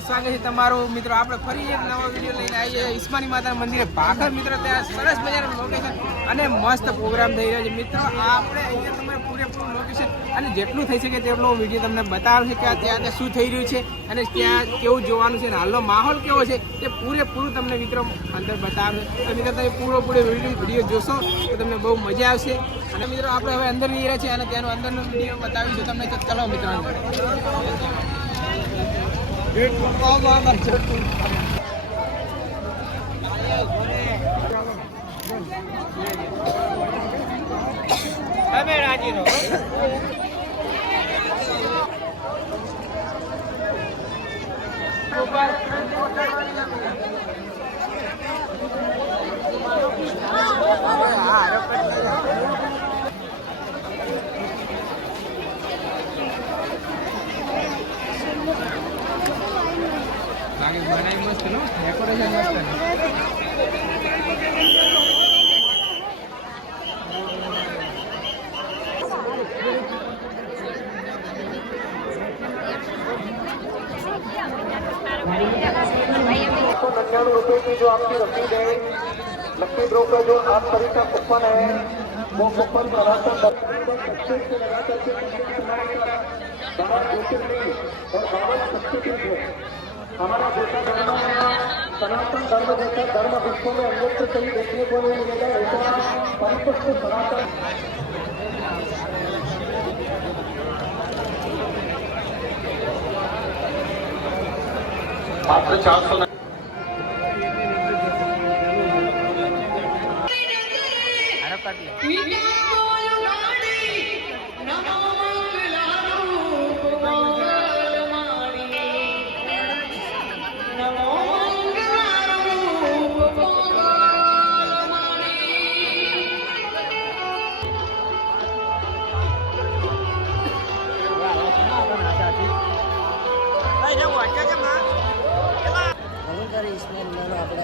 સ્વાગત છે તમારું. મિત્રો, આપણે ફરી એક નવો વીડિયો લઈને આવીએ. ઈસ્માની માતાના મંદિરે ભાખર મિત્રો, ત્યાં સરસ મજાનું લોકેશન અને મસ્ત પ્રોગ્રામ થઈ રહ્યો છે. મિત્રો, આપણે અહીંયા તમને પૂરેપૂરું લોકેશન અને જેટલું થઈ શકે તેટલો વીડિયો તમને બતાવશે કે આ ત્યાં શું થઈ રહ્યું છે અને ત્યાં કેવું જોવાનું છે અને હાલનો માહોલ કેવો છે તે પૂરેપૂરું તમને મિત્રો અંદર બતાવશે. તો મિત્રો, તમે પૂરો પૂરો વીડિયો જોશો તો તમને બહુ મજા આવશે. અને મિત્રો, આપણે હવે અંદર જઈ રહ્યા છીએ અને ત્યાંનો અંદરનો વીડિયો બતાવીશું તમને. તો ચલો મિત્રો તમે રાજી રહો. नन्यानवे रुपए की जो आपकी रसीद है लक्की ड्रॉ का जो आप सभी का कूपन है वो कूपन लगातार बच्चे से लगा करके बारह ज्योतिर्लिंग और बावन शक्तिपीठ है हमारा जैसा धर्म है सनातन धर्म जैसा धर्म विश्व में अन्यत्र कहीं देखने को नहीं मिलेगा ऐसा परिपक्व सनातन मात्र चार ఒకసారి ఇస్తున్నాను అక్కడ